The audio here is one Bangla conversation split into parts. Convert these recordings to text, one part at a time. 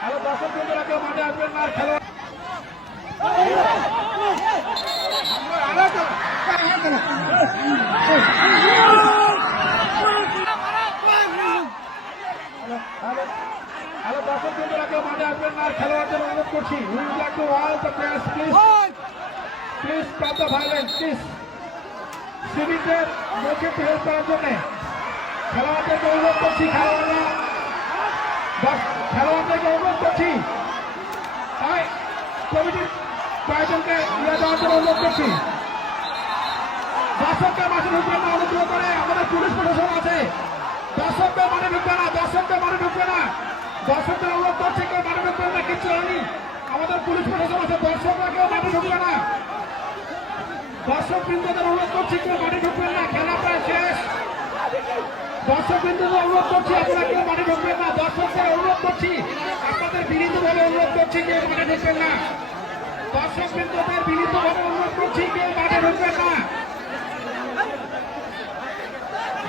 হ্যালো দর্শক বন্ধুরা, কেউ মাঠে আসবেন খেলোয়াড়দের প্লিজ। প্লিজ স্টপ প্লিজ সিভিকদের মুখে হেল্প করার জন্য খেলোয়াড়দেরকে অনুরোধ করছি, খেলোয়াড়রা খেলোয়াড়দেরকে অনুরোধ করছি, তাই কমিটির কয়েকজনকে ইয়ে দেওয়ার জন্য অনুরোধ করছি। দর্শকদের মাঠে ঢুকবেন না অনুগ্রহ করে আমাদের পুলিশ প্রশাসন আছে। দর্শকদের মানে ঢুকবে না, দর্শকদের মানে ঢুকবে না। দর্শকদের অনুরোধ করছে, কেউ মানে ঢুকবে না, কিচ্ছু হয়নি। আমাদের পুলিশ প্রশাসন আছে, দর্শকরা কেউ মাঠে ঢুকবে না। দর্শক বৃন্দদের অনুরোধ করছি, কেউ মাঠে ঢুকবেন না দর্শক বৃন্দদের অনুরোধ করছি আপনারা কেউ মাঠে ঢুকবেন না। দর্শকদের অনুরোধ করছি, আপনাদের বিনীতভাবে অনুরোধ করছি, কেউ মাঠে ঢুকবেন না। দর্শক বৃন্দদের বিনীতভাবে অনুরোধ করছি, কেউ মাঠে না।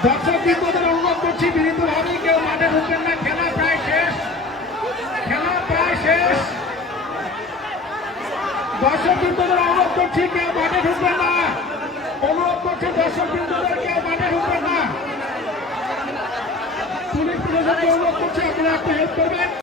দর্শক বৃন্দদের অনুরোধ করছি, বিনীতভাবে কেউ মাঠে ঢুকবেন না। খেলা প্রায় শেষ। খেলা প্রায় শেষ। দর্শক বৃন্দদের অনুরোধ করছি, কেউ মাঠে ঢুকবেন না। অনুরোধ করছি দর্শক বৃন্দদের কেউ মাঠে ঢুকবেন না পুলিশ প্রশাসনকে অনুরোধ করছি আপনারা একটু হেল্প করবেন।